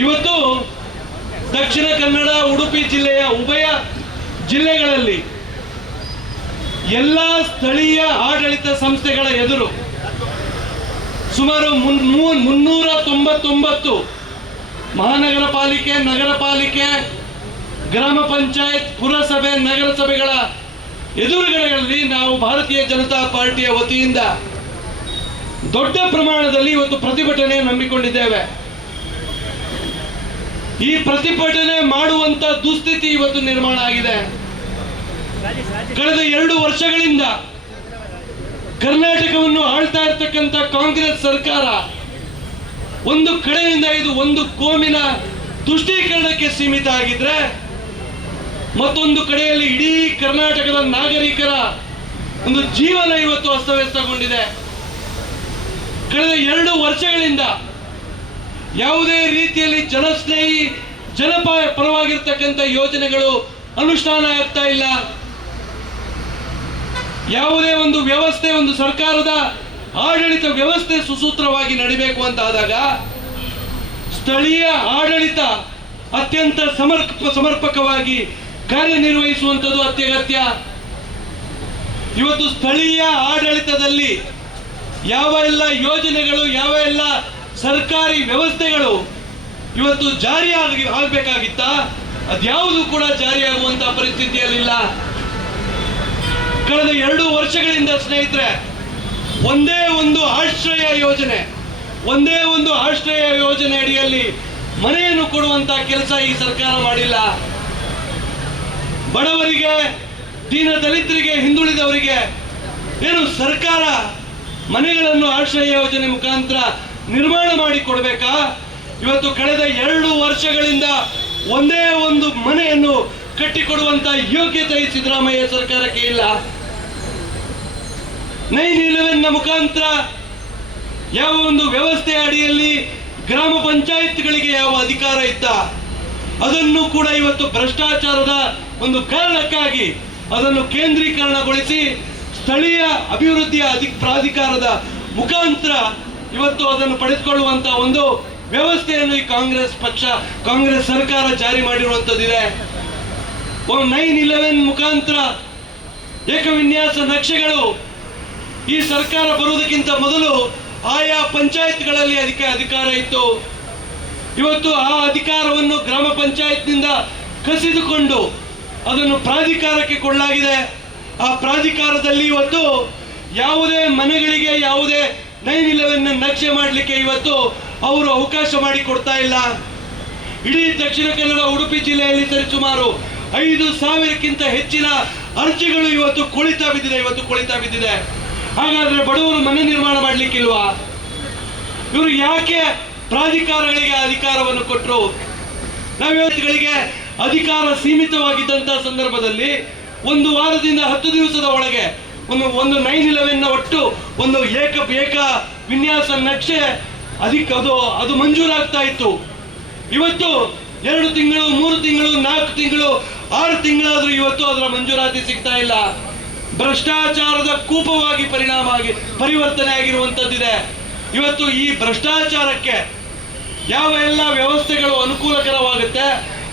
ಇವತ್ತು ದಕ್ಷಿಣ ಕನ್ನಡ ಉಡುಪಿ ಜಿಲ್ಲೆಯ ಉಭಯ ಜಿಲ್ಲೆಗಳಲ್ಲಿ ಎಲ್ಲ ಸ್ಥಳೀಯ ಆಡಳಿತ ಸಂಸ್ಥೆಗಳ ಎದುರು ಸುಮಾರು 399 ಮಹಾನಗರ ಪಾಲಿಕೆ, ನಗರ ಪಾಲಿಕೆ, ಗ್ರಾಮ ಪಂಚಾಯತ್, ಪುರಸಭೆ, ನಗರಸಭೆಗಳ ಎದುರುಗಡೆಗಳಲ್ಲಿ ನಾವು ಭಾರತೀಯ ಜನತಾ ಪಾರ್ಟಿಯ ವತಿಯಿಂದ ದೊಡ್ಡ ಪ್ರಮಾಣದಲ್ಲಿ ಇವತ್ತು ಪ್ರತಿಭಟನೆ ನಂಬಿಕೊಂಡಿದ್ದೇವೆ. ಈ ಪ್ರತಿಭಟನೆ ಮಾಡುವಂತ ದುಸ್ಥಿತಿ ಇವತ್ತು ನಿರ್ಮಾಣ ಆಗಿದೆ. ಕಳೆದ 2 ವರ್ಷಗಳಿಂದ ಕರ್ನಾಟಕವನ್ನು ಆಳ್ತಾ ಇರತಕ್ಕಂಥ ಕಾಂಗ್ರೆಸ್ ಸರ್ಕಾರ ಒಂದು ಕಡೆಯಿಂದ ಇದು ಒಂದು ಕೋಮಿನ ತುಷ್ಟೀಕರಣಕ್ಕೆ ಸೀಮಿತ ಆಗಿದ್ರೆ, ಮತ್ತೊಂದು ಕಡೆಯಲ್ಲಿ ಇಡೀ ಕರ್ನಾಟಕದ ನಾಗರಿಕರ ಒಂದು ಜೀವನ ಇವತ್ತು ಅಸ್ತವ್ಯಸ್ತಗೊಂಡಿದೆ. ಕಳೆದ 2 ವರ್ಷಗಳಿಂದ ಯಾವುದೇ ರೀತಿಯಲ್ಲಿ ಜನಸ್ನೇಹಿ ಪರವಾಗಿರ್ತಕ್ಕಂಥ ಯೋಜನೆಗಳು ಅನುಷ್ಠಾನ ಆಗ್ತಾ ಇಲ್ಲ. ಯಾವುದೇ ಒಂದು ವ್ಯವಸ್ಥೆ, ಒಂದು ಸರ್ಕಾರದ ಆಡಳಿತ ವ್ಯವಸ್ಥೆ ಸುಸೂತ್ರವಾಗಿ ನಡಿಬೇಕು ಅಂತ ಆದಾಗ ಸ್ಥಳೀಯ ಆಡಳಿತ ಅತ್ಯಂತ ಸಮರ್ಪಕವಾಗಿ ಕಾರ್ಯನಿರ್ವಹಿಸುವಂಥದ್ದು ಅತ್ಯಗತ್ಯ. ಇವತ್ತು ಸ್ಥಳೀಯ ಆಡಳಿತದಲ್ಲಿ ಯಾವ ಎಲ್ಲ ಯೋಜನೆಗಳು, ಯಾವ ಎಲ್ಲ ಸರ್ಕಾರಿ ವ್ಯವಸ್ಥೆಗಳು ಇವತ್ತು ಜಾರಿ ಆಗಬೇಕಾಗಿತ್ತ, ಅದ್ಯಾವುದು ಕೂಡ ಜಾರಿಯಾಗುವಂತ ಪರಿಸ್ಥಿತಿಯಲ್ಲಿಲ್ಲ. ಕಳೆದ 2 ವರ್ಷಗಳಿಂದ ಸ್ನೇಹಿತರೆ, ಒಂದೇ ಒಂದು ಆಶ್ರಯ ಯೋಜನೆ ಅಡಿಯಲ್ಲಿ ಮನೆಯನ್ನು ಕೊಡುವಂತ ಕೆಲಸ ಈ ಸರ್ಕಾರ ಮಾಡಿಲ್ಲ. ಬಡವರಿಗೆ, ದೀನ ದಲಿತರಿಗೆ, ಹಿಂದುಳಿದವರಿಗೆ ಏನು ಸರ್ಕಾರ ಮನೆಗಳನ್ನು ಆಶ್ರಯ ಯೋಜನೆ ಮುಖಾಂತರ ನಿರ್ಮಾಣ ಮಾಡಿ ಕೊಡಬೇಕಾ? ಇವತ್ತು ಕಳೆದ 2 ವರ್ಷಗಳಿಂದ ಒಂದೇ ಒಂದು ಮನೆಯನ್ನು ಕಟ್ಟಿಕೊಡುವಂತ ಯೋಗ್ಯತೆ ಸಿದ್ದರಾಮಯ್ಯ ಸರ್ಕಾರಕ್ಕೆ ಇಲ್ಲ. 9/11 ಮುಖಾಂತರ ಯಾವ ಒಂದು ವ್ಯವಸ್ಥೆ ಅಡಿಯಲ್ಲಿ ಗ್ರಾಮ ಪಂಚಾಯತ್ಗಳಿಗೆ ಯಾವ ಅಧಿಕಾರ ಇತ್ತ, ಅದನ್ನು ಕೂಡ ಇವತ್ತು ಭ್ರಷ್ಟಾಚಾರದ ಒಂದು ಕಾರಣಕ್ಕಾಗಿ ಅದನ್ನು ಕೇಂದ್ರೀಕರಣಗೊಳಿಸಿ ಸ್ಥಳೀಯ ಅಭಿವೃದ್ಧಿಯ ಪ್ರಾಧಿಕಾರದ ಮುಖಾಂತರ ಇವತ್ತು ಅದನ್ನು ಪಡೆದುಕೊಳ್ಳುವಂತ ಒಂದು ವ್ಯವಸ್ಥೆಯನ್ನು ಈ ಕಾಂಗ್ರೆಸ್ ಸರ್ಕಾರ ಜಾರಿ ಮಾಡಿರುವಂತದ್ದಿದೆ. 9/11 ಮುಖಾಂತರ ಏಕವಿನ್ಯಾಸ ನಕ್ಷೆಗಳು ಈ ಸರ್ಕಾರ ಬರುವುದಕ್ಕಿಂತ ಮೊದಲು ಆಯಾ ಪಂಚಾಯತ್ಗಳಲ್ಲಿ ಅಧಿಕಾರ ಇತ್ತು. ಇವತ್ತು ಆ ಅಧಿಕಾರವನ್ನು ಗ್ರಾಮ ಪಂಚಾಯತ್ನಿಂದ ಕಸಿದುಕೊಂಡು ಅದನ್ನು ಪ್ರಾಧಿಕಾರಕ್ಕೆ ಕೊಳ್ಳಲಾಗಿದೆ. ಆ ಪ್ರಾಧಿಕಾರದಲ್ಲಿ ಇವತ್ತು ಯಾವುದೇ ಮನೆಗಳಿಗೆ ಯಾವುದೇ 9/11 ನಕ್ಷೆ ಮಾಡಲಿಕ್ಕೆ ಇವತ್ತು ಅವರು ಅವಕಾಶ ಮಾಡಿ ಕೊಡ್ತಾ ಇಲ್ಲ. ಇಡೀ ದಕ್ಷಿಣ ಕನ್ನಡ ಉಡುಪಿ ಜಿಲ್ಲೆಯಲ್ಲಿ ಸರಿಸುಮಾರು 5,000ಕ್ಕಿಂತ ಹೆಚ್ಚಿನ ಅರ್ಜಿಗಳು ಇವತ್ತು ಕೊಳಿತಾ ಬಿದ್ದಿದೆ. ಹಾಗಾದ್ರೆ ಬಡವರು ಮನೆ ನಿರ್ಮಾಣ ಮಾಡ್ಲಿಕ್ಕಿಲ್ವಾ? ಇವರು ಯಾಕೆ ಪ್ರಾಧಿಕಾರಗಳಿಗೆ ಅಧಿಕಾರವನ್ನು ಕೊಟ್ಟರು? ನಾವ್ಗಳಿಗೆ ಅಧಿಕಾರ ಸೀಮಿತವಾಗಿದ್ದಂತಹ ಸಂದರ್ಭದಲ್ಲಿ 1 ವಾರದಿಂದ 10 ದಿವಸದ ಒಳಗೆ ಒಂದು 9/11 ಒಟ್ಟು ಒಂದು ಏಕ ವಿನ್ಯಾಸ ನಕ್ಷೆ ಅದು ಮಂಜೂರಾಗ್ತಾ ಇತ್ತು. ಇವತ್ತು 2 ತಿಂಗಳು, 3 ತಿಂಗಳು, 4 ತಿಂಗಳು, 6 ತಿಂಗಳಾದ್ರೂ ಇವತ್ತು ಅದರ ಮಂಜೂರಾತಿ ಸಿಗ್ತಾ ಇಲ್ಲ. ಭ್ರಷ್ಟಾಚಾರದ ಕೂಪವಾಗಿ ಪರಿವರ್ತನೆ ಆಗಿರುವಂತದ್ದಿದೆ. ಇವತ್ತು ಈ ಭ್ರಷ್ಟಾಚಾರಕ್ಕೆ ಯಾವ ಎಲ್ಲ ವ್ಯವಸ್ಥೆಗಳು ಅನುಕೂಲಕರವಾಗುತ್ತೆ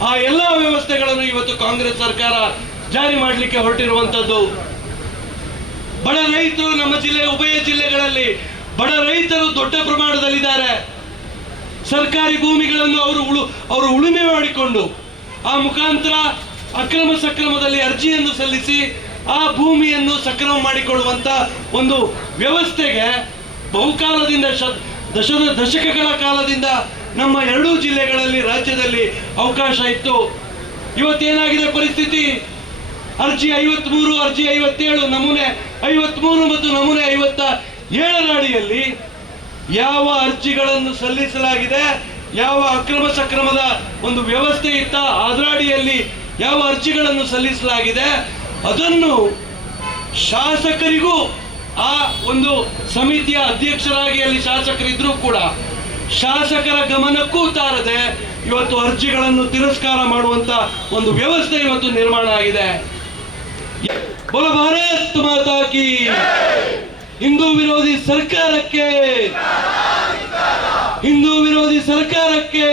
ಆ ಎಲ್ಲ ವ್ಯವಸ್ಥೆಗಳನ್ನು ಇವತ್ತು ಕಾಂಗ್ರೆಸ್ ಸರ್ಕಾರ ಜಾರಿ ಮಾಡಲಿಕ್ಕೆ ಹೊರಟಿರುವಂತದ್ದು. ಬಡ ರೈತರು ನಮ್ಮ ಉಭಯ ಜಿಲ್ಲೆಗಳಲ್ಲಿ ಬಡ ರೈತರು ದೊಡ್ಡ ಪ್ರಮಾಣದಲ್ಲಿದ್ದಾರೆ. ಸರ್ಕಾರಿ ಭೂಮಿಗಳನ್ನು ಅವರು ಉಳುಮೆ ಮಾಡಿಕೊಂಡು ಆ ಮುಖಾಂತರ ಅಕ್ರಮ ಸಕ್ರಮದಲ್ಲಿ ಅರ್ಜಿಯನ್ನು ಸಲ್ಲಿಸಿ ಆ ಭೂಮಿಯನ್ನು ಸಕ್ರಮ ಮಾಡಿಕೊಳ್ಳುವಂತ ಒಂದು ವ್ಯವಸ್ಥೆಗೆ ಬಹುಕಾಲದಿಂದ ದಶಕಗಳ ಕಾಲದಿಂದ ನಮ್ಮ 2 ಜಿಲ್ಲೆಗಳಲ್ಲಿ ರಾಜ್ಯದಲ್ಲಿ ಅವಕಾಶ ಇತ್ತು. ಇವತ್ತೇನಾಗಿದೆ ಪರಿಸ್ಥಿತಿ? ಅರ್ಜಿ 53, ಅರ್ಜಿ 57, ನಮೂನೆ 53 ಮತ್ತು ನಮೂನೆ 57 ಅಡಿಯಲ್ಲಿ ಯಾವ ಅರ್ಜಿಗಳನ್ನು ಸಲ್ಲಿಸಲಾಗಿದೆ, ಯಾವ ಅಕ್ರಮ ಸಕ್ರಮದ ಒಂದು ವ್ಯವಸ್ಥೆ ಇತ್ತ ಅದರ ಅಡಿಯಲ್ಲಿ ಯಾವ ಅರ್ಜಿಗಳನ್ನು ಸಲ್ಲಿಸಲಾಗಿದೆ, ಅದನ್ನು ಶಾಸಕರಿಗೂ ಆ ಒಂದು ಸಮಿತಿಯ ಅಧ್ಯಕ್ಷರಾಗಿ ಅಲ್ಲಿ ಶಾಸಕರಿದ್ರೂ ಕೂಡ ಶಾಸಕರ ಗಮನಕ್ಕೂ ತಾರದೆ ಇವತ್ತು ಅರ್ಜಿಗಳನ್ನು ತಿರಸ್ಕಾರ ಮಾಡುವಂತ ಒಂದು ವ್ಯವಸ್ಥೆ ಇವತ್ತು ನಿರ್ಮಾಣ ಆಗಿದೆ. ಬೋಲೋ ಭಾರತ್ ಮಾತಾ ಕಿ, ಹಿಂದೂ ವಿರೋಧಿ ಸರ್ಕಾರಕ್ಕೆ ಹಿಂದೂ ವಿರೋಧಿ ಸರ್ಕಾರಕ್ಕೆ